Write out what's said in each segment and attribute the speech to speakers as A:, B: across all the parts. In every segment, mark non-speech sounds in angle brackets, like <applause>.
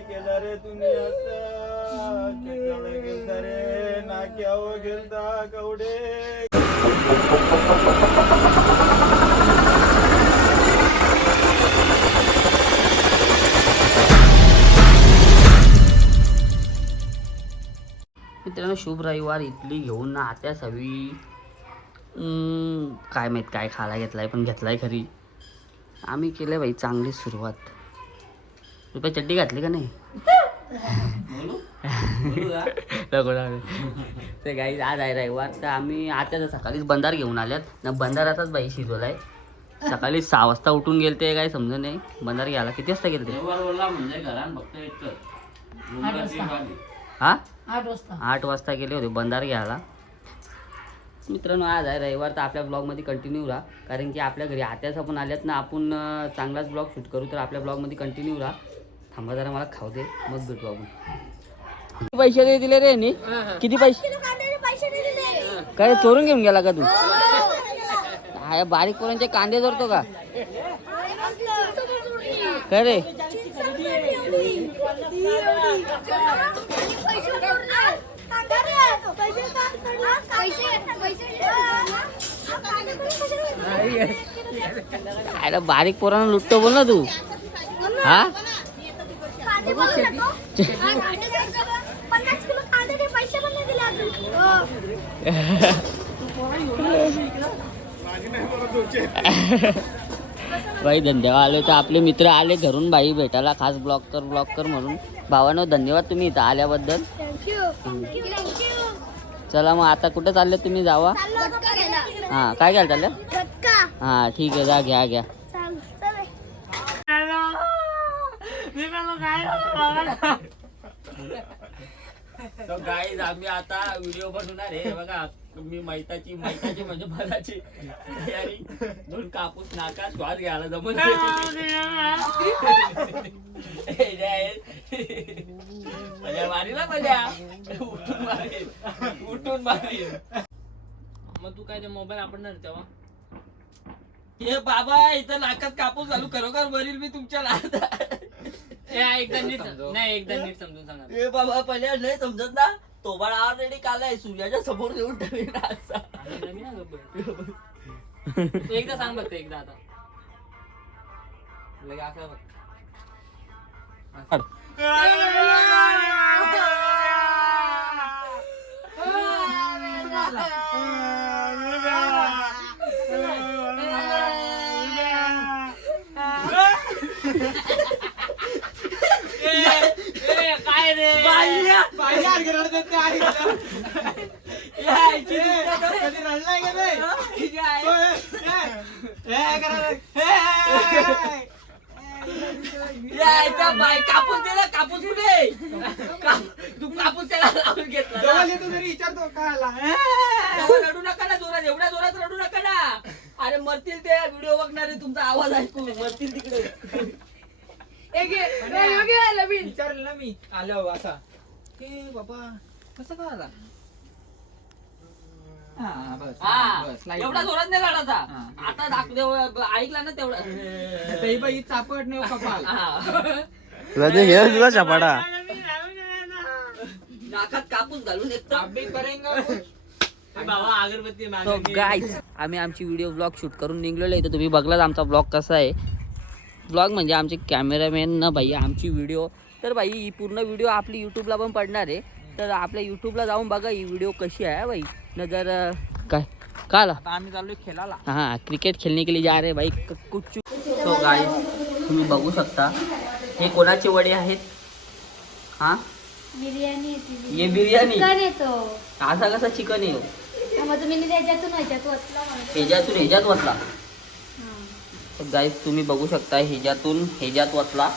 A: केलं रे तुम्ही असं? गेलता रे गेलता कवडे.
B: मित्रांनो शुभ रविवार. इडली घेऊन ना आत्यास हवी हम्म, काय माहीत काय खायला घेतलाय पण घेतलाय खरी. आम्ही केलं बाई चांगली सुरुवात. रुपये चड्डी घातली का नाही. ते गाई आज आहे रविवार तर आम्ही आता सकाळीच बंदार घेऊन आल्यात ना बंदाराचाच बाई शिजवलाय. सकाळी सहा वाजता उठून गेलते काय समज नाही. बंदार घ्यायला किती वाजता गेलते?
C: म्हणजे घरात फक्त एकच.
D: आठ वाजता.
B: हा?
D: आठ वाजता.
B: गेले होते बंदार घ्यायला. मित्रांनो आज आहे रविवार तर आपल्या ब्लॉगमध्ये कंटिन्यू राहा. कारण की आपल्या घरी आत्याचा पण आल्यात ना आपण चांगलाच ब्लॉग शूट करू तर आपल्या ब्लॉगमध्ये कंटिन्यू राहा. थांबा जरा मला खाऊ दे. मग भेटू आपण. किती पैसे दे दिले रे नी किती पैसे? काय चोरून घेऊन गेला का तू? हा बारीक पोरांचे कांदे धरतो का? काय रे? काय रे, बारीक पोरांना लुटतो बोल ना तू. हा
E: पन्नास किलो कांद्याचे पैसे पण नाही दिले अजून <laughs>
B: बाई धन्यवाद आले तर आपले मित्र आले घरून. बाई भेटायला खास ब्लॉक कर ब्लॉक कर म्हणून. भावानो धन्यवाद तुम्ही इथं आल्याबद्दल. चला मग आता कुठे चालले तुम्ही? जावा.
E: घ्यायला
B: हां काय घ्याल चाललं? हां ठीक आहे जा घ्या घ्या
E: चाल चल
C: तो गाईज आम्ही आता व्हिडिओ बनवणार आहे. बघा मी मैताची मैताची म्हणजे मनाची तयारी. दोन कापूस नाका श्वास घ्यायला जमून मारी ना मजा. उठून मारीन उठून मारीन मग तू काय ते मोबाईल आपण तेव्हा? हे बाबा इथं नाकात कापूस चालू खरोखर मरील मी तुमच्या नाकात
F: एकदा नीट नाही एकदा नीट समजून सांगा.
C: ए बाबा पहिले नाही समजत ना. तो बाळ ऑलरेडी काल आहे सूर्याच्या समोर येऊन ठेवीन असा
F: आणि नवीन आहे गब्बर. एकदा सांग बघ ते एकदा आता.
C: लगे असं बघ. बाईया! यायचा बाई कापूस दिला कापूस कुठे काप- तू कापूस त्याला लावून घेतला ना. तेव्हा रडू नका ना जोरात एवढ्या जोरात रडू नका ना. अरे मरतील ते व्हिडिओ बघणारे तुमचा आवाज ऐकू मरतील तिकडे.
A: विचारलं ना मी आलो असा. की बाबा. कसं काय आला? हा बस
C: हा
A: बस लाइट
C: एवढा जोरात नाही रडायचा
A: हा.
C: आता दाखव ऐकला ना तेवढा.
A: बाई बाई चापट नाही कपाल.
C: हा.
B: तुला चपाडा
C: नाकात कापूस घालून येतो.
A: अभी करेंगा कुछ.
F: बाबा अगरबत्ती
B: तो
F: मागे
B: गाईज आम्ही आमची व्हिडिओ ब्लॉग शूट करून निघलेलो आहे. तर तुम्ही बघलाच आमचा ब्लॉग कसा आहे. ब्लॉग म्हणजे आमचे कॅमेरामॅन ना भाई आमची व्हिडिओ तर भाई ही पूर्ण व्हिडिओ आपली यूट्यूबला पण पडणार आहे. तर आपल्या यूट्यूबला जाऊन बघा ही व्हिडिओ कशी आहे भाई न जर अं, काय? काय आला?
A: आता आम्ही चाललोय खेळायला.
B: हाँ क्रिकेट खेलने के लिए जा रहे भाई क- कुछ तो गाय तुम्ही बघू शकता. हे कोणाचे वडे आहेत? हा?
E: बिर्याणी
B: ये बिर्याणी? असा कसा चिकन आहे हो? ह्याच्यातून ह्याच्यात वतला
E: हा.
B: तर गाईज तुम्ही बघू शकता ह्याच्यातून ह्याच्यात वतला.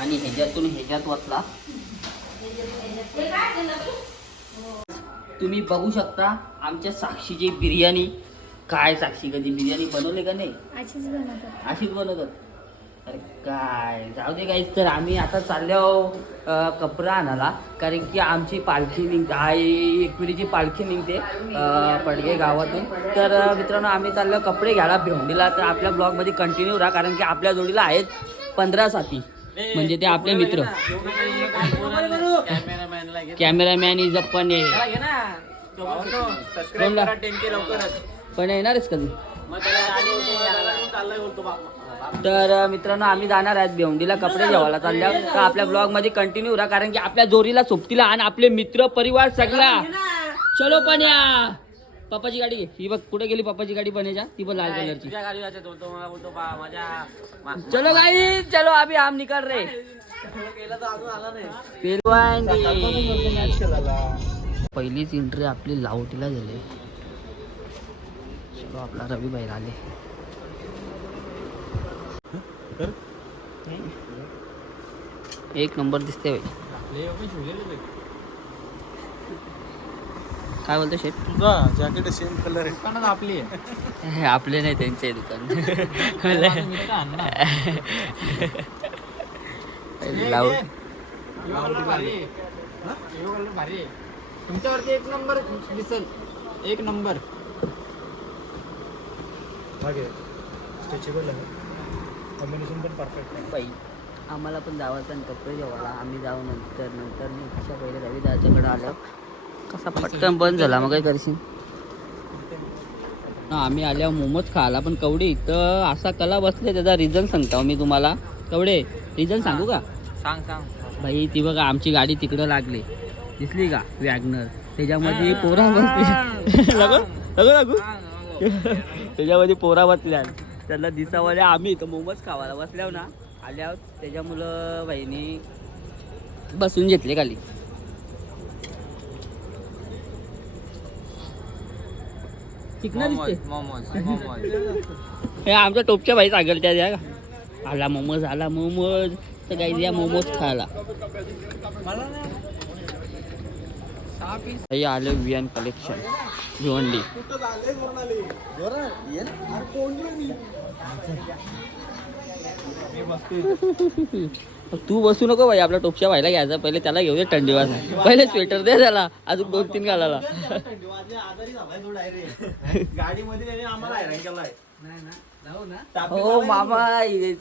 B: आणि ह्याच्यातून ह्याच्यात वतला तुम्ही बघू शकता आमच्या साक्षीची बिर्याणी काय साक्षी कधी बिर्याणी बनवले का नाही?
E: अशीच बनवतात.
B: अशीच बनवतात. अरे काय जाऊ दे गाईज तर आम्ही आता चाललो अं, कपडा आणायला. कारण की आमची पालखी निघते हा एकविरीची पालखी निघते पडगे गावातून. तर मित्रांनो आम्ही चाललो कपडे घ्यायला भेंडीला. तर आपल्या ब्लॉगमध्ये कंटिन्यू राहा कारण की आपल्या जोडीला आहेत पंधरा साथी. म्हणजे ते आपले मित्र. कॅमेरामॅन इज अ पण पण येणारच का तू तर मित्रांनो आम्ही जाणार आहेत भिवंडीला कपडे घ्यावायला चालल्या तर आपल्या ब्लॉगमध्ये कंटिन्यू राहा कारण की आपल्या जोरीला सोबतीला आणि आपले मित्र परिवार सगळा. चलो पण या पप्पाची गाडी घे. ही बघ कुठे गेली पप्पाची गाडी पण्याच्या ती पण लाल कलरची. चलो गाई चलो अभी हम निकल रहे पहिलीच एंट्री आपली लावटीला झाली. चलो आपला रवी बाहेर आले एक नंबर दिसते बाई. काय बोलतो शेट
A: तुझा जॅकेट सेम कलर आहे. पण आपली
B: हे आपले नाही त्यांचे दुकान. <laughs> लावट
A: तुमच्यावरती एक नंबर दिसल. एक नंबर. कॉम्बिनेशन पण परफेक्ट आहे.
B: बाई आम्हाला पण जावायचं आणि कपडे जेवायला आम्ही जाऊ नंतर नंतर. मी इच्छा पहिले रविदाच्याकडे आलो. कसा पटकन बंद झाला मग काय करशील? आम्ही आल्यावर मोमोज खायला पण कवडे इथं असा कला बसले त्याचा रिझन सांगतो मी तुम्हाला. कवडे रिझन सांगू का?
C: सांग सांग.
B: भाई ती बघा आमची गाडी तिकडं लागली. दिसली का? वॅगनर. त्याच्यामध्ये पोरा बसली. लागू लागू त्याच्यामध्ये पोरा बसल्या. त्याला दिसावाल्या आम्ही तर मोमोज खावायला बसल्यावर ना आल्यावर त्याच्यामुळं बहिणी बसून घेतले खाली चिकना दिसते
C: मोमोज मोमोज
B: हे आमच्या टोपच्या बाई सांगेल त्या का? आला मोमोज आला मोमोज. तर काही या मोमोज खायला. हे आले वियन कलेक्शन भिवंडी तू बसू नको भाई आपल्या टोपच्या भाईला घ्यायचा. पहिले त्याला घेऊ दे थंडी वाज पहिले स्वेटर दे त्याला. अजून दोन तीन घालायला.
A: गाडीमध्ये त्याने आम्हाला हैराण केलाय
B: हो मामा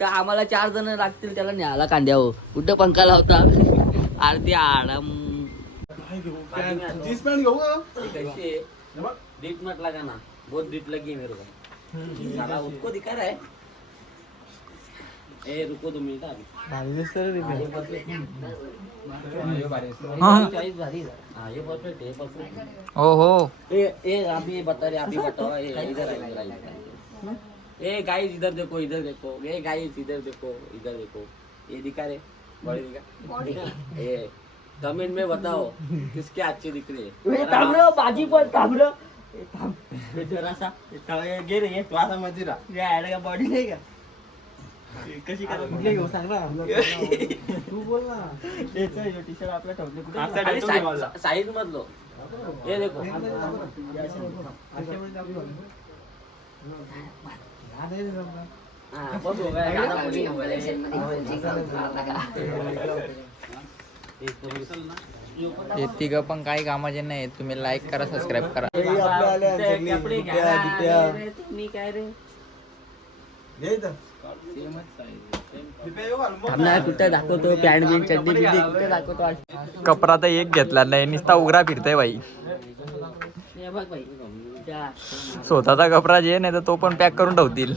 B: आम्हाला चार जण लागतील त्याला न्यायला कांद्यावर कुठं पंखा लावता अर्धी आडम.
A: जीन्स पॅन्ट घेऊ का
B: डीट मत लगा ना बहुत डीट लगी मेरे को उसको दिखा रहा है ए रुको दो मिनट अभी
A: भारी दिसतं रे
B: ये perfect. Choice भारी है। हाँ, ये है, ये perfect है। ए ए आप ये बता रहे आप ही बताओ ए इधर आइए, इधर आइए। ए गाइस इधर देखो इधर देखो। ए गाइस इधर देखो इधर देखो। ये दिखा रहे बॉडी दिखा। ए कमेंट में बताओ किसके अच्छे दिख रहे हैं? बाजी पण थांबलो जरासा
A: गे रे ये तू असा मध्ये राहा
B: बॉडी नाही का
A: कशी कुठले घेऊ सांग ना तू बोल ना टी शर्ट आपल्या ठेवले कुठे
B: साईज मधलो हे देखो हाँ, बस हो।
C: हे तिघ पण काही कामाचे नाही तुम्ही लाईक करा सबस्क्राईब करा
B: तुम्ही काय रे
A: घे इथं. दिप्या येऊ घाल, मग
B: थांबणार कुठं दाखवतो पॅन्ट बिन चड्डी बिड्डी कुठं दाखवतो
C: कपडा तर एक घेतला नाही नुसता उघडा फिरतोय बाई. स्वतःचा कपडा जे नाही तर तो पण पॅक करून ठेवतील.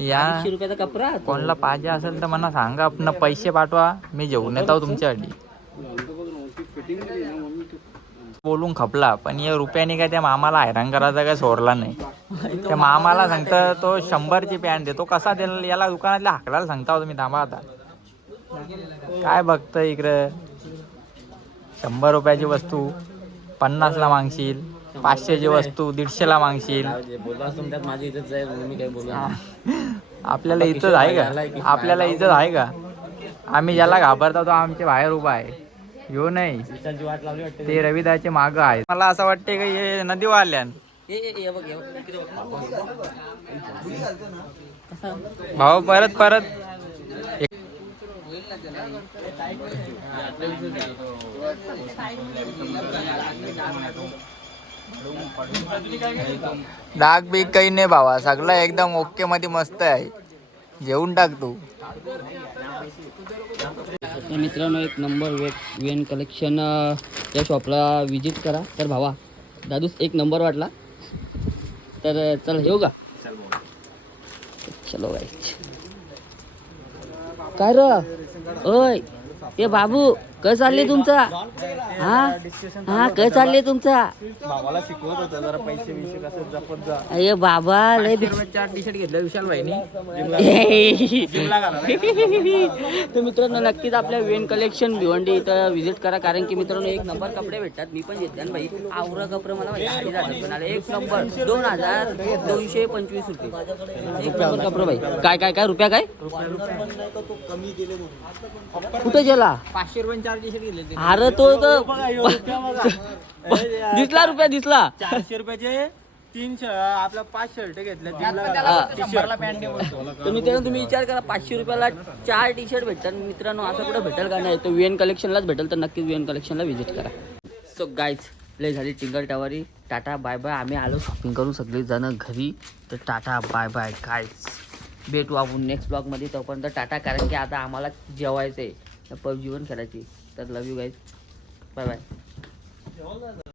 C: या.
B: कपडा.
C: कोणाला पाहिजे असेल तर मला सांगा आपण पैसे पाठवा मी जेवून येतो तुमच्यासाठी. बोलून खपला. पण या रुपयाने काय त्या मामाला हैराण करायचा काय सोडला नाही. त्या मामाला सांगता तो शंभरची पॅन्ट देतो. कसा देईल याला दुकानातल्या हाकडाला सांगता हो तुम्ही थांबा आता. काय बघतोय इकडं? शंभर रुपयाची वस्तू पन्नासला मागशील पाचशेची वस्तू दीडशेला मागशील.
B: माझी इज्जत जाईल मी
C: आपल्याला इज्जत आहे का? आपल्याला इज्जत आहे का? आम्ही ज्याला घाबरतो तो आमच्या बाहेर उभा आहे. ह्यो नाही.
B: वाट लावली वाटते
C: ते रविदाचे माग आहे मला असं वाटते की हे नदी वाल्यान. भाऊ परत परत. डाग बीग काही नाही भावा. सगळं एकदम ओके मध्ये मस्त आहे.
A: जेवून टाक तू.
B: तर मित्रांनो एक नंबर वेट वेन कलेक्शन या शॉपला विजिट करा. तर भावा दादूस एक नंबर वाटला. तर चल येऊ का? चलो काय र? ओय ते बाबू. काय चालले तुमचा? हा? हा काय चालले तुमचा?
A: भावाला शिकवत होता जरा पैसे बिशे कसं जपत जा.
B: अरे बाबा लय दिस-
A: चार टी शर्ट घेतलं विशाल भाईनी.
B: तर मित्रांनो नक्कीच आपल्या वेन कलेक्शन भिवंडी इथं व्हिजिट करा कारण की मित्रांनो एक नंबर कपडे भेटतात. मी पण घेतले ना भाई आवरा कपडे मला भाई आले. एक नंबर दोन हजार दोनशे पंचवीस रुपये. एक नंबर कपडे भाई काय काय काय रुपया काय? कुठे गेला?
A: पाचशे रुपये ते.
B: अरे तो तर
A: हे <laughs>
B: दिसला रुपया दिसला.
A: चारशे रुपयाचे तीन श- आपला पाच शर्ट घेतले तीनला
B: हा.
A: शंभरला पॅन्ट बोलतो
B: तर मित्रांनो तुम्ही विचार करा पाचशे रुपयाला चार टी शर्ट भेटतात मित्रांनो असं कुठं भेटेल का नाही तो वेन कलेक्शनलाच भेटेल तर नक्कीच वेन कलेक्शनला व्हिजिट करा. सो गाईज प्ले झाली टिंगल टावारी. टाटा बाय बाय आम्ही आलो शॉपिंग करून सगळे जण घरी. तर टाटा बाय बाय गाईज भेटू आपण नेक्स्ट ब्लॉगमध्ये तोपर्यंत टाटा कारण की आता आम्हाला जेवायचं आहे पबजी पण खेळायची. तर love you guys bye bye